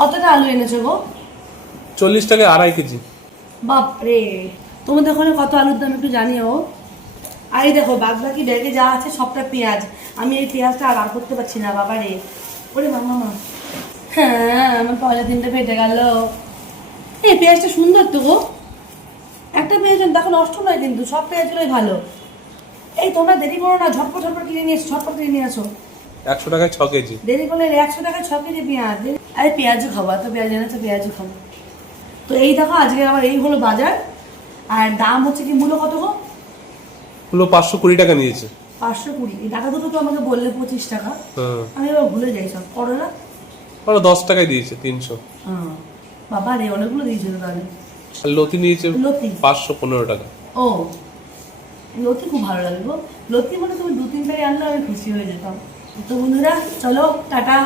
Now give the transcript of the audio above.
কতটা আলু এনেছো গো? 40 টাকা 2.5 কেজি। বাপরে, তোমাদের ওখানে কত আলুর দাম একটু জানিও। আর এই দেখো বাদ বাকি ব্যাগে যা আছে সবটা পেঁয়াজ। আমি এই পেঁয়াজটা আর বার করতে পারছি না বাবা রে। ওরে মামা মা, হ্যাঁ আমার পলিথিনটা ফেটে গেল। এই পেঁয়াজটা সুন্দর তো গো, একটা পেঁয়াজ দেখো নষ্ট নয় কিন্তু, সব পেঁয়াজগুলোই ভালো। এই তোমরা দেরি করো না, ঝটপট ঝটপট কিনে নিয়ে এসো, ঝটপট কিনে নিয়ে আসো। 100 টাকায় 6 কেজি। দেরি করলে 100 টাকা 6 কেজি পেঁয়াজ। আরে পেঁয়াজও খাবো, এত পেঁয়াজ এনেছো পেঁয়াজও খাবো। তো এই দেখো আজকে আবার এই হলো বাজার। আর দাম হচ্ছে কি, মূল্য কত গো? হলো 520 টাকা নিয়েছে। 520। এই ডাটা দুটো তো আমাকে বললে 25 টাকা। হ্যাঁ, আমি এবার ভুলে যাই সব। করলা ওরা 10 টাকায় দিয়েছে 300। হ্যাঁ বাবা রে, অনেকগুলো দিয়েছিল তাহলে। আর লতি নিয়েছে লতি 515 টাকা। ও, লতি খুব ভালো লাগে গো। লতি মানে তুমি 2-3 টাকা আনলে আমি খুশি হয়ে যেতাম। তো বন্ধুরা চলো টাটা।